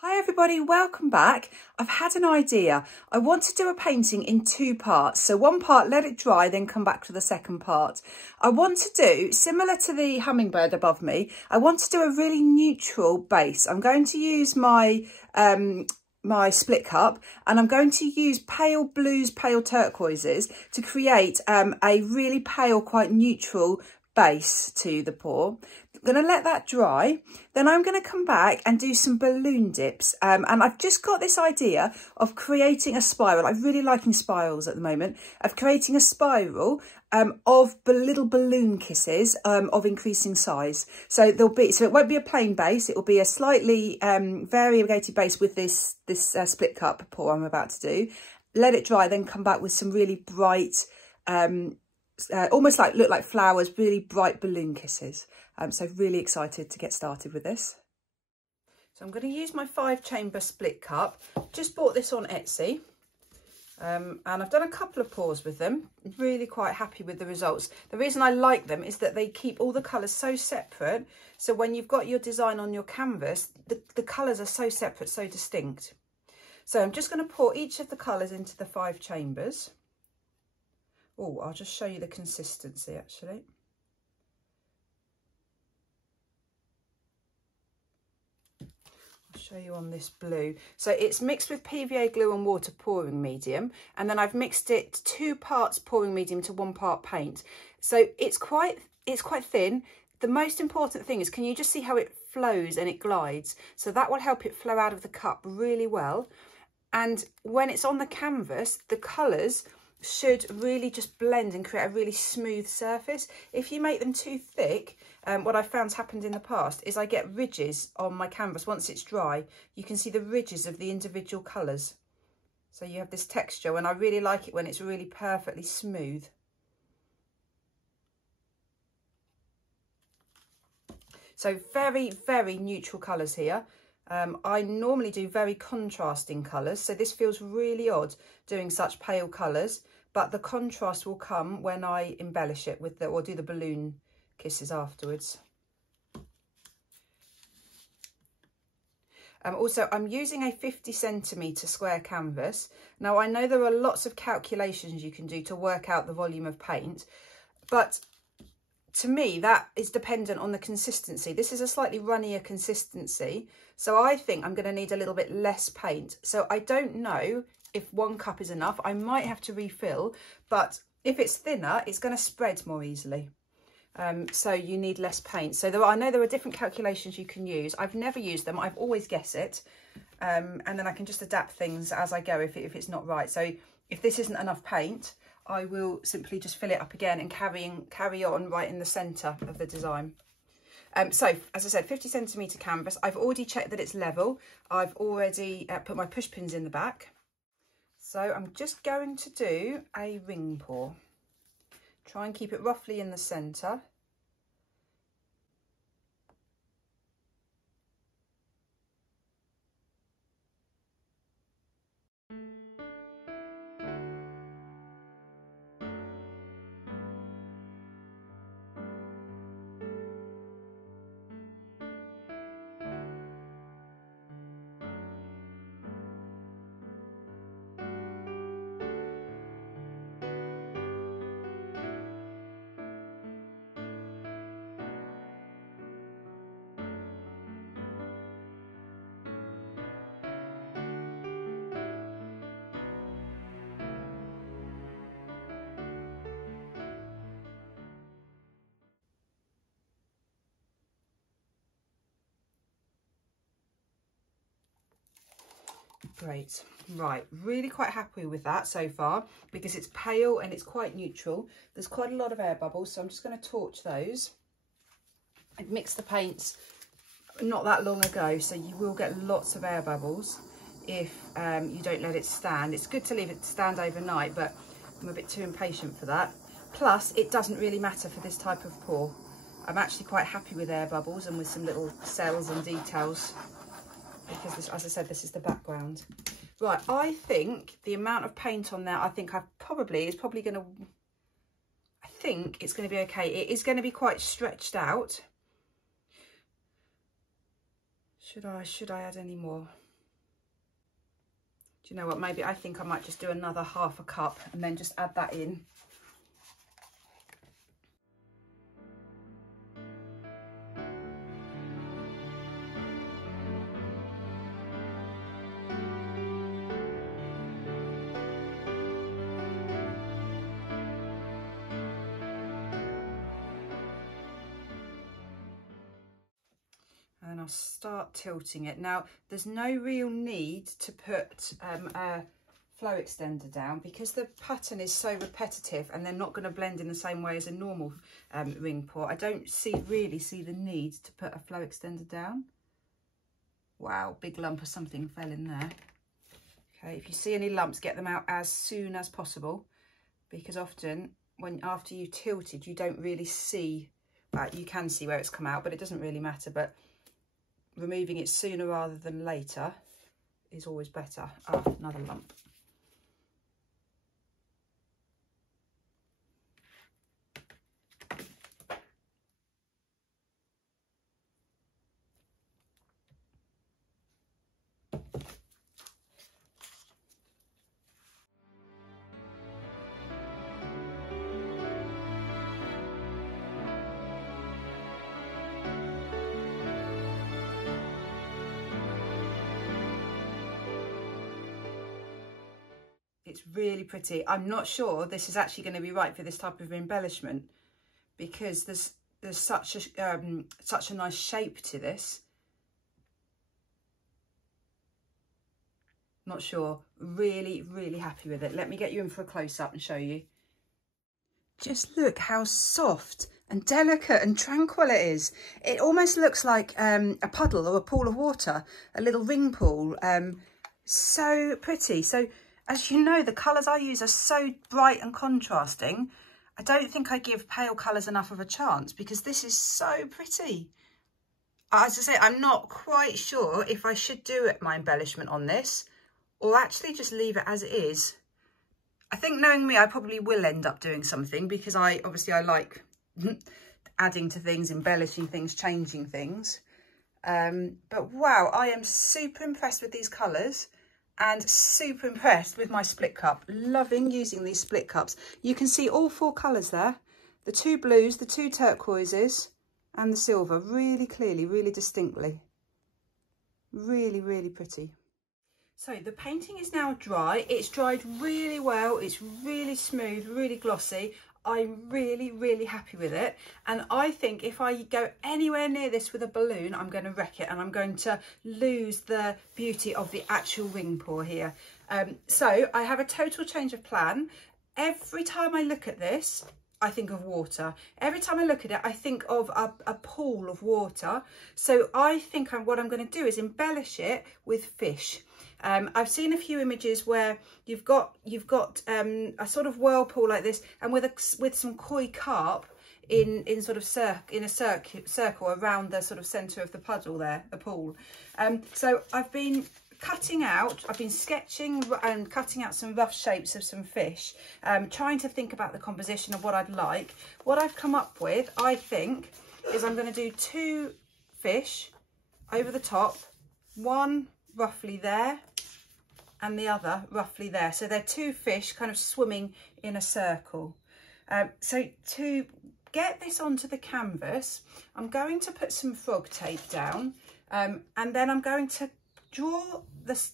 Hi everybody, welcome back. I've had an idea. I want to do a painting in two parts. So one part, let it dry, then come back to the second part. I want to do, similar to the hummingbird above me, I want to do a really neutral base. I'm going to use my my split cup, and I'm going to use pale blues, pale turquoises to create a really pale, quite neutral base to the pour. I'm going to let that dry. Then I'm going to come back and do some balloon dips. And I've just got this idea of creating a spiral. I'm really liking spirals at the moment. Of creating a spiral of little balloon kisses of increasing size. So it won't be a plain base. It will be a slightly variegated base with this split cup pour I'm about to do. Let it dry, then come back with some really bright, almost look like flowers, really bright balloon kisses. So really excited to get started with this. So I'm going to use my 5-chamber split cup. Just bought this on Etsy. And I've done a couple of pours with them. Really quite happy with the results. The reason I like them is that they keep all the colours so separate. So when you've got your design on your canvas, the colours are so separate, so distinct. So I'm just going to pour each of the colours into the 5 chambers. Oh, I'll just show you the consistency actually. I'll show you on this blue. So it's mixed with PVA glue and water pouring medium, and then I've mixed it 2 parts pouring medium to 1 part paint. So it's quite thin. The most important thing is, can you just see how it flows and it glides? So that will help it flow out of the cup really well. And when it's on the canvas, the colours should really just blend and create a really smooth surface. If you make them too thick, what I've found happened in the past is I get ridges on my canvas. Once it's dry, you can see the ridges of the individual colours. So you have this texture, and I really like it when it's really perfectly smooth. So very, very neutral colours here. I normally do very contrasting colours, so this feels really odd doing such pale colours, but the contrast will come when I embellish it with or do the balloon kisses afterwards. Also, I'm using a 50cm square canvas. Now, I know there are lots of calculations you can do to work out the volume of paint, but to me, that is dependent on the consistency. This is a slightly runnier consistency, so I think I'm going to need a little bit less paint. So I don't know if 1 cup is enough. I might have to refill, but if it's thinner, it's going to spread more easily. So you need less paint. So I know there are different calculations you can use. I've never used them. I've always guessed it. And then I can just adapt things as I go if it's not right. So if this isn't enough paint, I will simply just fill it up again and carry on right in the centre of the design. So, as I said, 50cm canvas. I've already checked that it's level. I've already put my push pins in the back. So I'm just going to do a ring pour. Try and keep it roughly in the centre. Great. Right, really quite happy with that so far because it's pale and it's quite neutral. There's quite a lot of air bubbles, so I'm just going to torch those. I've mixed the paints not that long ago, so you will get lots of air bubbles if you don't let it stand. It's good to leave it stand overnight, but I'm a bit too impatient for that. Plus, it doesn't really matter for this type of pour. I'm actually quite happy with air bubbles and with some little cells and details, because this, as I said, this is the background. Right, I think the amount of paint on there, I think it's probably going to, I think it's going to be okay. It is going to be quite stretched out. Should I add any more? Do you know what, maybe I think I might just do another half a cup and then just add that in. And I'll start tilting it. Now, there's no real need to put a flow extender down because the pattern is so repetitive and they're not going to blend in the same way as a normal ring pour. I don't really see the need to put a flow extender down. Wow, big lump of something fell in there. Okay, if you see any lumps, get them out as soon as possible, because often after you've tilted, you don't really see, you can see where it's come out, but it doesn't really matter. But removing it sooner rather than later is always better. Oh, another lump. It's really pretty. I'm not sure this is actually going to be right for this type of embellishment because there's such a nice shape to this. Not sure. Really, really happy with it. Let me get you in for a close-up and show you. Just look how soft and delicate and tranquil it is. It almost looks like a puddle or a pool of water, a little ring pool. So pretty. So as you know, the colours I use are so bright and contrasting. I don't think I give pale colours enough of a chance because this is so pretty. As I say, I'm not quite sure if I should do my embellishment on this or actually just leave it as it is. I think, knowing me, I probably will end up doing something because I like adding to things, embellishing things, changing things. But wow, I am super impressed with these colours. And super impressed with my split cup. Loving using these split cups. You can see all 4 colours there. The 2 blues, the 2 turquoises and the silver really clearly, really distinctly. Really, really pretty. So the painting is now dry. It's dried really well. It's really smooth, really glossy. I'm really, really happy with it. And I think if I go anywhere near this with a balloon, I'm going to wreck it and I'm going to lose the beauty of the actual ring pour here. So I have a total change of plan. Every time I look at this, I think of water. Every time I look at it, I think of a pool of water. So I think what I'm going to do is embellish it with fish. I've seen a few images where you've got a sort of whirlpool like this, and with some koi carp in a circle around the sort of centre of the puddle there, the pool. So I've been sketching and cutting out some rough shapes of some fish, trying to think about the composition of what I'd like. What I've come up with, I think, is I'm going to do 2 fish over the top, one roughly there and the other roughly there. So they're 2 fish kind of swimming in a circle. So to get this onto the canvas, I'm going to put some frog tape down, and then I'm going to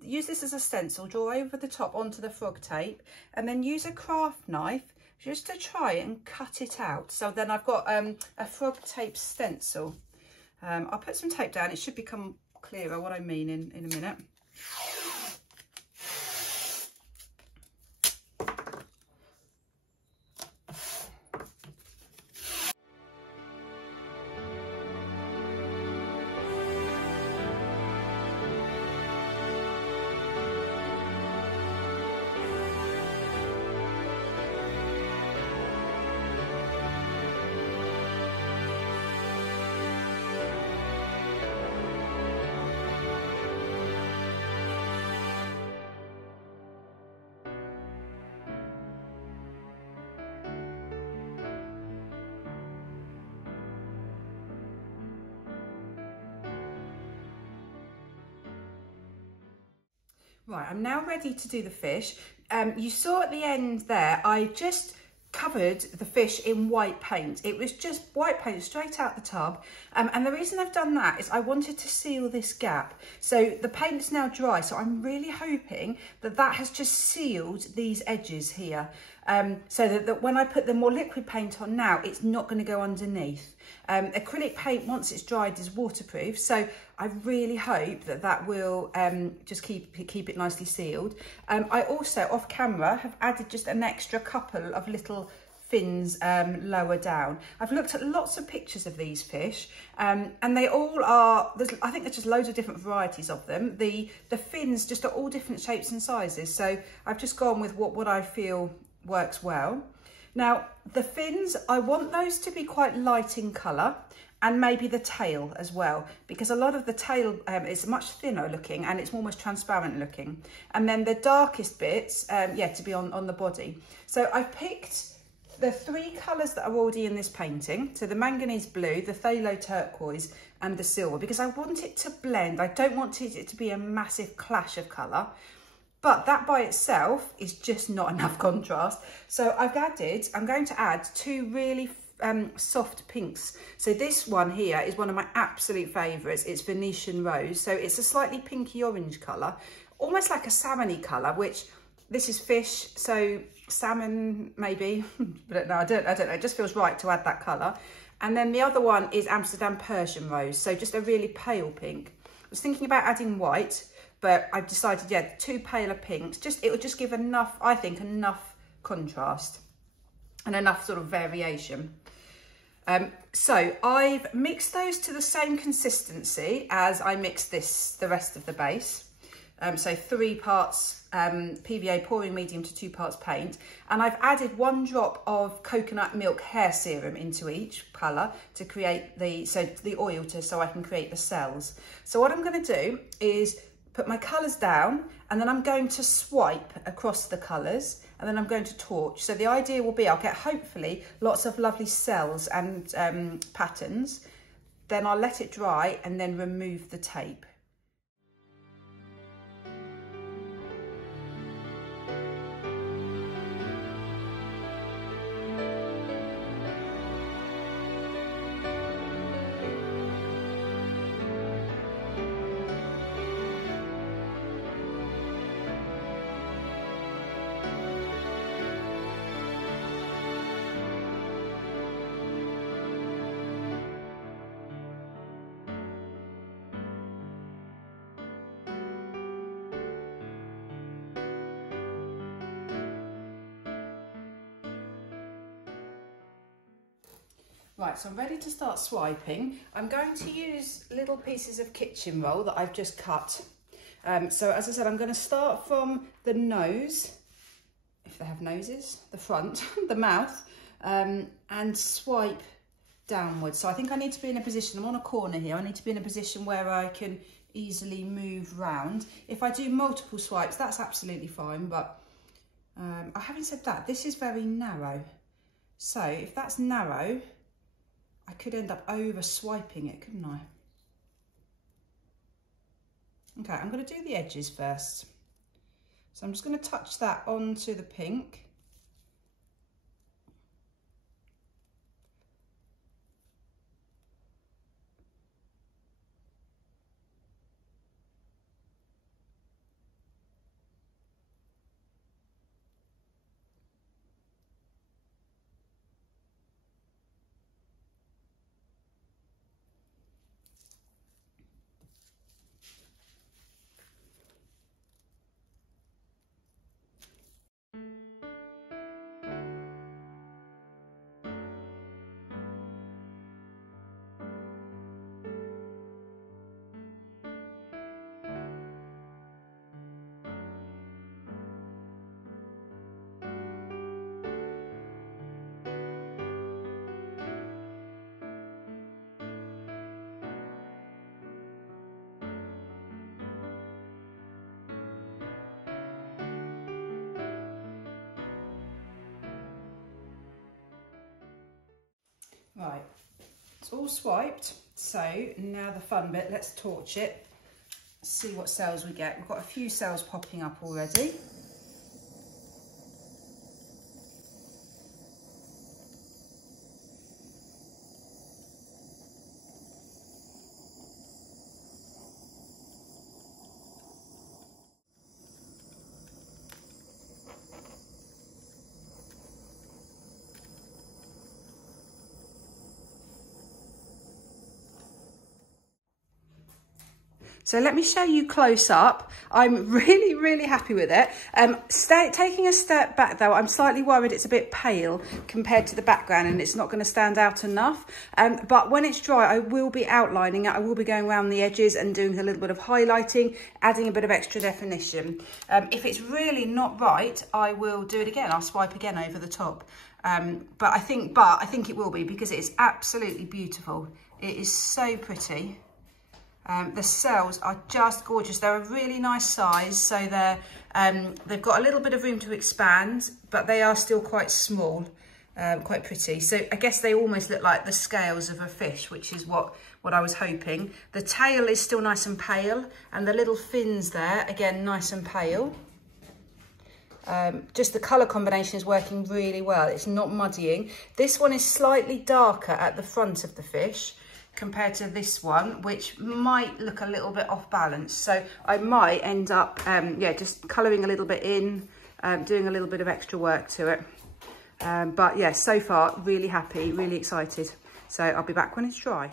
use this as a stencil, draw over the top onto the frog tape, and then use a craft knife just to try and cut it out. So then I've got a frog tape stencil. I'll put some tape down. It should become clearer what I mean in a minute. Right, I'm now ready to do the fish. You saw at the end there, I just covered the fish in white paint. It was just white paint straight out the tub. And the reason I've done that is I wanted to seal this gap. So the paint's now dry, so I'm really hoping that that has just sealed these edges here. So that when I put the more liquid paint on now, it's not going to go underneath. Acrylic paint, once it's dried, is waterproof, so I really hope that that will just keep it nicely sealed. I also, off camera, have added just an extra couple of little fins lower down. I've looked at lots of pictures of these fish, and they all are, I think there's just loads of different varieties of them. The fins just are all different shapes and sizes, so I've just gone with what I feel works well. Now, the fins, I want those to be quite light in colour, and maybe the tail as well, because a lot of the tail is much thinner looking and it's almost transparent looking. And then the darkest bits, yeah, to be on the body. So I've picked the 3 colours that are already in this painting. So the manganese blue, the phthalo turquoise and the silver, because I want it to blend. I don't want it to be a massive clash of colour. But that by itself is just not enough contrast. So I'm going to add 2 really soft pinks. So this one here is one of my absolute favourites. It's Venetian Rose. So it's a slightly pinky orange colour, almost like a salmony colour, which this is fish, so salmon maybe, but no, I don't know. It just feels right to add that colour. And then the other one is Amsterdam Persian Rose. So just a really pale pink. I was thinking about adding white, but I've decided, yeah, 2 paler pinks. It will just give enough, I think, enough contrast and enough sort of variation. So I've mixed those to the same consistency as I mixed the rest of the base. So 3 parts PVA pouring medium to 2 parts paint. And I've added 1 drop of coconut milk hair serum into each colour to create the oil so I can create the cells. So what I'm going to do is put my colours down, and then I'm going to swipe across the colours, and then I'm going to torch. So the idea will be I'll get hopefully lots of lovely cells and patterns. Then I'll let it dry and then remove the tape. Right, so I'm ready to start swiping. I'm going to use little pieces of kitchen roll that I've just cut. So as I said, I'm going to start from the nose, if they have noses, the front, the mouth, and swipe downwards. So I think I need to be in a position, I'm on a corner here, I need to be in a position where I can easily move round. If I do multiple swipes, that's absolutely fine, but having said that, this is very narrow. So if that's narrow, I could end up over swiping it, couldn't I? Okay, I'm going to do the edges first. So I'm just going to touch that onto the pink. Right, it's all swiped, so now the fun bit, let's torch it. see what cells we get. We've got a few cells popping up already. So let me show you close up. I'm really happy with it. Taking a step back though, I'm slightly worried it's a bit pale compared to the background and it's not going to stand out enough. But when it's dry, I will be outlining it. I will be going around the edges and doing a little bit of highlighting, adding a bit of extra definition. If it's really not right, I will do it again. I'll swipe again over the top. But I think it will be, because it's absolutely beautiful. It is so pretty. The cells are just gorgeous. They're a really nice size, so they've got a little bit of room to expand, but they are still quite small, quite pretty. So I guess they almost look like the scales of a fish, which is what I was hoping. The tail is still nice and pale, and the little fins there, again, nice and pale. Just the colour combination is working really well. It's not muddying. This one is slightly darker at the front of the fish compared to this one, which might look a little bit off balance. So I might end up, just colouring a little bit in, doing a little bit of extra work to it. But yeah, so far, really happy, really excited. So I'll be back when it's dry.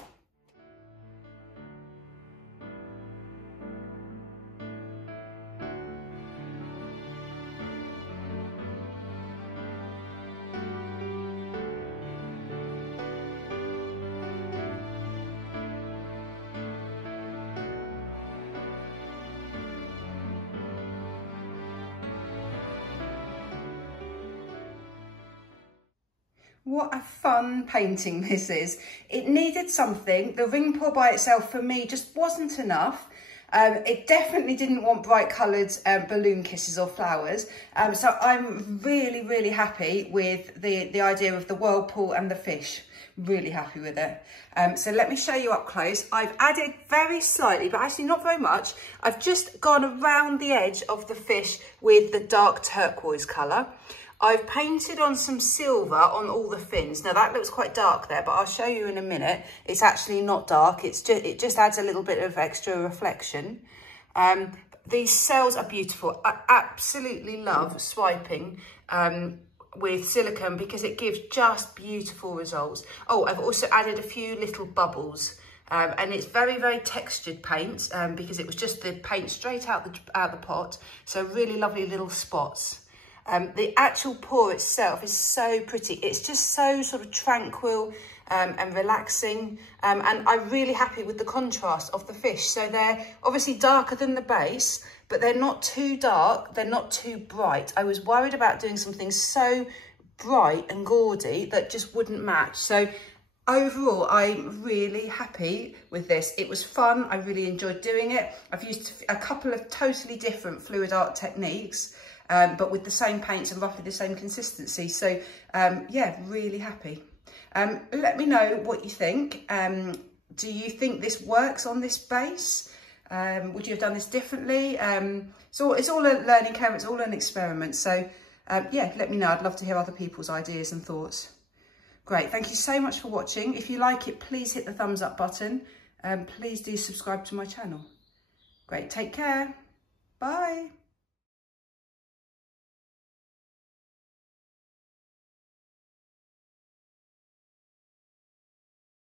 What a fun painting this is. It needed something. The ring pour by itself for me just wasn't enough. It definitely didn't want bright coloured balloon kisses or flowers. So I'm really happy with the idea of the whirlpool and the fish. Really happy with it. So let me show you up close. I've added very slightly, but actually not very much. I've just gone around the edge of the fish with the dark turquoise colour. I've painted on some silver on all the fins. Now that looks quite dark there, but I'll show you in a minute. It's actually not dark. It just adds a little bit of extra reflection. These cells are beautiful. I absolutely love swiping with silicone because it gives just beautiful results. Oh, I've also added a few little bubbles. And it's very textured paint because it was just the paint straight out the pot. So really lovely little spots. The actual pour itself is so pretty. It's just so sort of tranquil and relaxing. And I'm really happy with the contrast of the fish. So they're obviously darker than the base, but they're not too dark. They're not too bright. I was worried about doing something so bright and gaudy that just wouldn't match. So overall, I'm really happy with this. It was fun. I really enjoyed doing it. I've used a couple of totally different fluid art techniques, but with the same paints and roughly the same consistency. So yeah, really happy. Let me know what you think. Do you think this works on this base? Would you have done this differently? So it's all a learning curve, it's all an experiment. So yeah, let me know. I'd love to hear other people's ideas and thoughts. Great, thank you so much for watching. If you like it, please hit the thumbs up button. Please do subscribe to my channel. Great, take care. Bye.